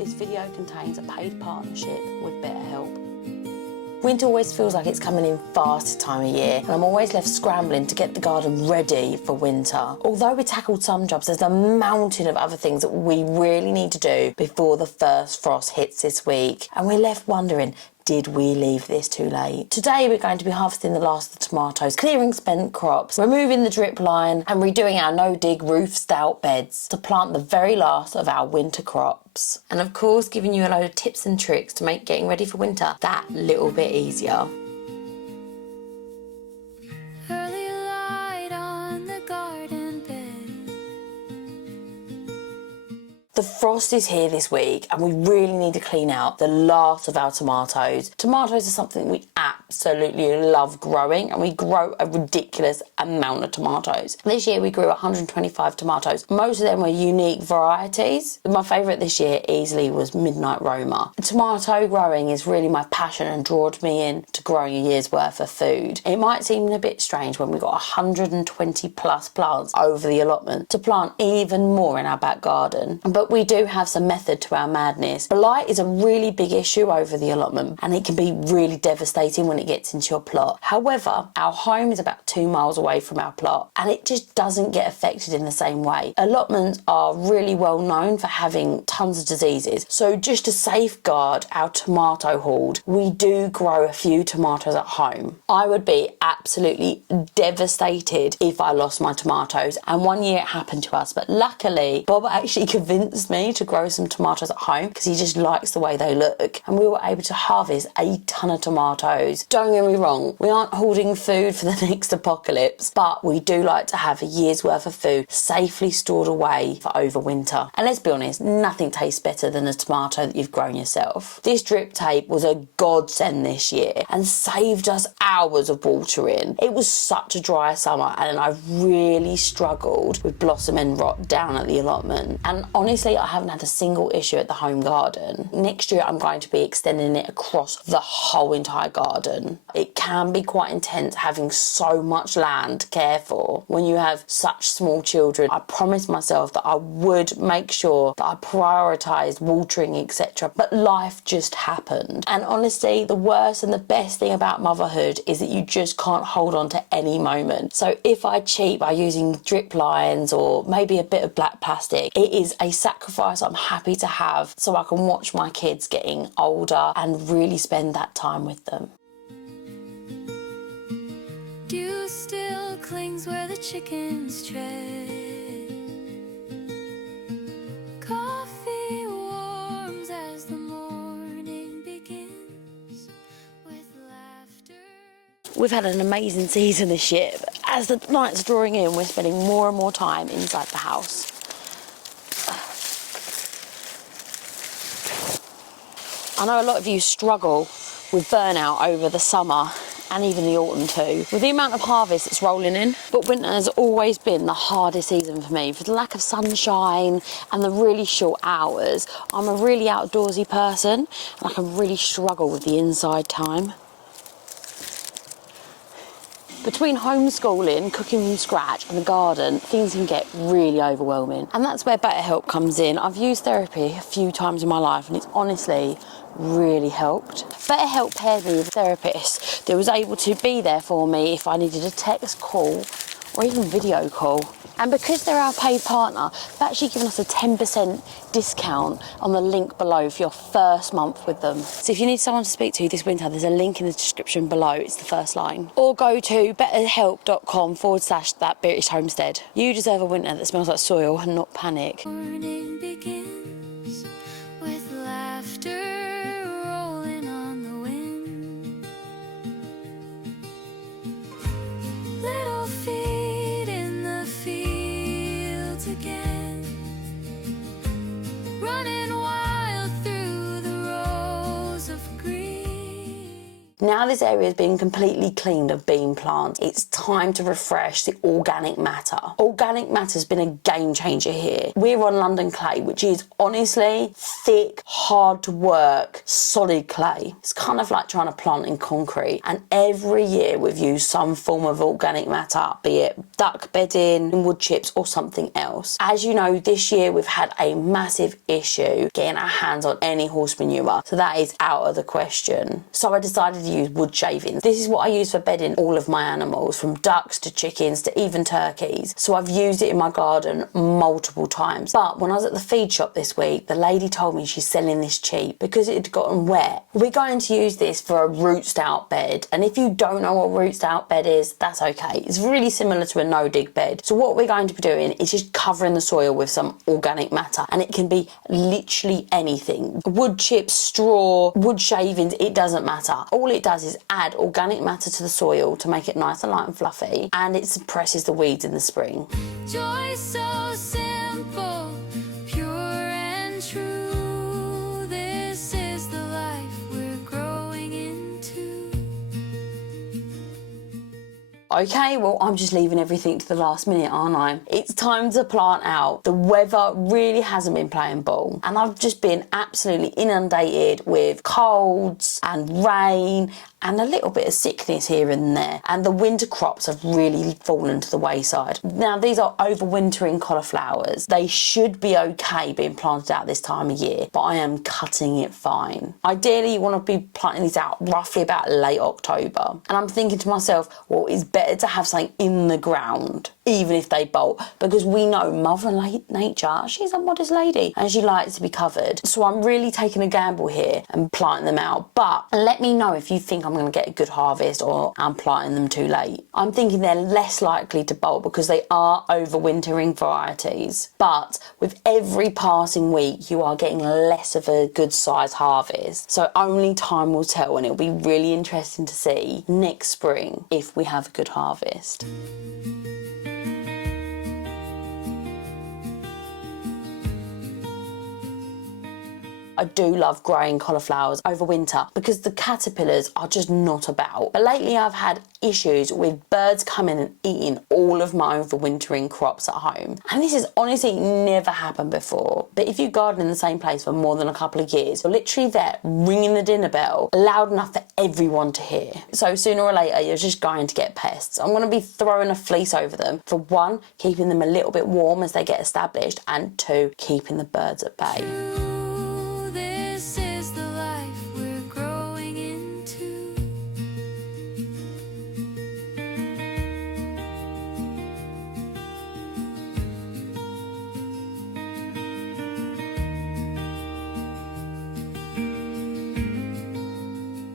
This video contains a paid partnership with BetterHelp. Winter always feels like it's coming in fast this time of year, and I'm always left scrambling to get the garden ready for winter. Although we tackled some jobs, there's a mountain of other things that we really need to do before the first frost hits this week, and we're left wondering, did we leave this too late? Today we're going to be harvesting the last of the tomatoes, clearing spent crops, removing the drip line and redoing our no-dig Ruth Stout beds to plant the very last of our winter crops. And of course giving you a load of tips and tricks to make getting ready for winter that little bit easier. Early light on the garden bed. The frost is here this week and we really need to clean out the last of our tomatoes. Tomatoes are something we absolutely love growing, and we grow a ridiculous amount of tomatoes. This year we grew 125 tomatoes. Most of them were unique varieties. My favourite this year easily was Midnight Roma. Tomato growing is really my passion and drawed me in to growing a year's worth of food. It might seem a bit strange when we've got 120 plus plants over the allotment to plant even more in our back garden. But we do have some method to our madness. Blight is a really big issue over the allotment, and it can be really devastating when it gets into your plot. However, our home is about 2 miles away from our plot, and it just doesn't get affected in the same way. Allotments are really well known for having tons of diseases. So just to safeguard our tomato hoard, we do grow a few tomatoes at home. I would be absolutely devastated if I lost my tomatoes, and one year it happened to us, but luckily Bob actually convinced me to grow some tomatoes at home because he just likes the way they look, and we were able to harvest a ton of tomatoes. Don't get me wrong, we aren't hoarding food for the next apocalypse, but we do like to have a year's worth of food safely stored away for over winter. And let's be honest, nothing tastes better than a tomato that you've grown yourself. This drip tape was a godsend this year and saved us hours of watering. It was such a dry summer, and I really struggled with blossom and rot down at the allotment. And honestly, I haven't had a single issue at the home garden. Next year I'm going to be extending it across the whole entire garden. It can be quite intense having so much land to care for when you have such small children. I promised myself that I would make sure that I prioritised watering, etc. But life just happened. And honestly, the worst and the best thing about motherhood is that you just can't hold on to any moment. So if I cheat by using drip lines or maybe a bit of black plastic, it is a sacrifice I'm happy to have so I can watch my kids getting older and really spend that time with them. Dew still clings where the chickens tread. Coffee warms as the morning begins with laughter. We've had an amazing season this year, but as the nights are drawing in, we're spending more and more time inside the house. I know a lot of you struggle with burnout over the summer and even the autumn too, with the amount of harvest that's rolling in. But winter has always been the hardest season for me for the lack of sunshine and the really short hours. I'm a really outdoorsy person, and I can really struggle with the inside time. Between homeschooling, cooking from scratch and the garden, things can get really overwhelming. And that's where BetterHelp comes in. I've used therapy a few times in my life, and it's honestly really helped. BetterHelp paired me with a therapist that was able to be there for me if I needed a text call or even video call. And because they're our paid partner, they've actually given us a 10% discount on the link below for your first month with them. So if you need someone to speak to this winter, there's a link in the description below. It's the first line. Or go to betterhelp.com/that British Homestead. You deserve a winter that smells like soil and not panic. Morning begins with laughter rolling on the wind. Little feet in the fields again, running wild through the rows of green. Now this area has been completely cleaned of bean plants, it's time to refresh the organic matter. Organic matter has been a game changer here. We're on London clay, which is honestly thick, hard to work, solid clay. It's kind of like trying to plant in concrete, and every year we've used some form of organic matter, be it duck bedding, wood chips or something else. As you know, this year we've had a massive issue getting our hands on any horse manure, so that is out of the question. So I decided to use wood shavings. This is what I use for bedding all of my animals, from ducks to chickens to even turkeys. So I've used it in my garden multiple times. But when I was at the feed shop this week, the lady told me she's selling this cheap because it had gotten wet. We're going to use this for a Ruth Stout bed, and if you don't know what Ruth Stout bed is, that's okay. It's really similar to a no-dig bed. So what we're going to be doing is just covering the soil with some organic matter, and it can be literally anything. Wood chips, straw, wood shavings, it doesn't matter. All it does is add organic matter to the soil to make it nice and light and fluffy, and it suppresses the weeds in the spring. Joy so simple, pure and true. This is the life we're growing into. Okay, well, I'm just leaving everything to the last minute, aren't I? It's time to plant out. The weather really hasn't been playing ball, and I've just been absolutely inundated with colds and rain and a little bit of sickness here and there, and the winter crops have really fallen to the wayside. Now, these are overwintering cauliflowers. They should be okay being planted out this time of year, but I am cutting it fine. Ideally, you want to be planting these out roughly about late October, and I'm thinking to myself, well, it's better to have something in the ground, even if they bolt, because we know Mother Nature, she's a modest lady, and she likes to be covered. So I'm really taking a gamble here and planting them out. But let me know if you think I'm going to get a good harvest or I'm planting them too late. I'm thinking they're less likely to bolt because they are overwintering varieties. But with every passing week, you are getting less of a good size harvest. So only time will tell, and it'll be really interesting to see next spring if we have a good harvest. I do love growing cauliflowers over winter because the caterpillars are just not about. But lately I've had issues with birds coming and eating all of my overwintering crops at home. And this has honestly never happened before. But if you garden in the same place for more than a couple of years, you're literally there ringing the dinner bell loud enough for everyone to hear. So sooner or later you're just going to get pests. I'm going to be throwing a fleece over them. For one, keeping them a little bit warm as they get established, and two, keeping the birds at bay. This is the life we're growing into.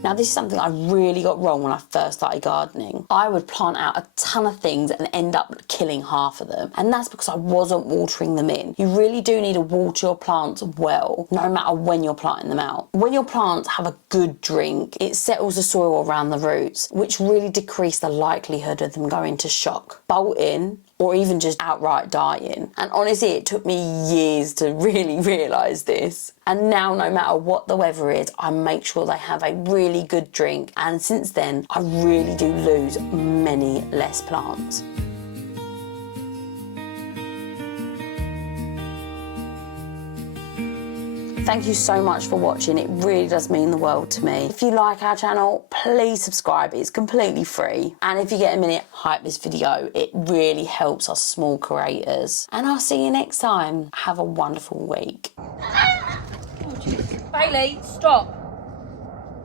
Now, this is something I really got wrong when I first started gardening. I would plant out a ton of things and end up killing half of them. And that's because I wasn't watering them in. You really do need to water your plants well, no matter when you're planting them out. When your plants have a good drink, it settles the soil around the roots, which really decrease the likelihood of them going to shock, bolting, or even just outright dying. And honestly, it took me years to really realise this. And now, no matter what the weather is, I make sure they have a really good drink. And since then, I really do lose many less plants. Thank you so much for watching. It really does mean the world to me. If you like our channel, please subscribe. It's completely free. And if you get a minute, hype this video. It really helps us small creators. And I'll see you next time. Have a wonderful week. Bailey, stop.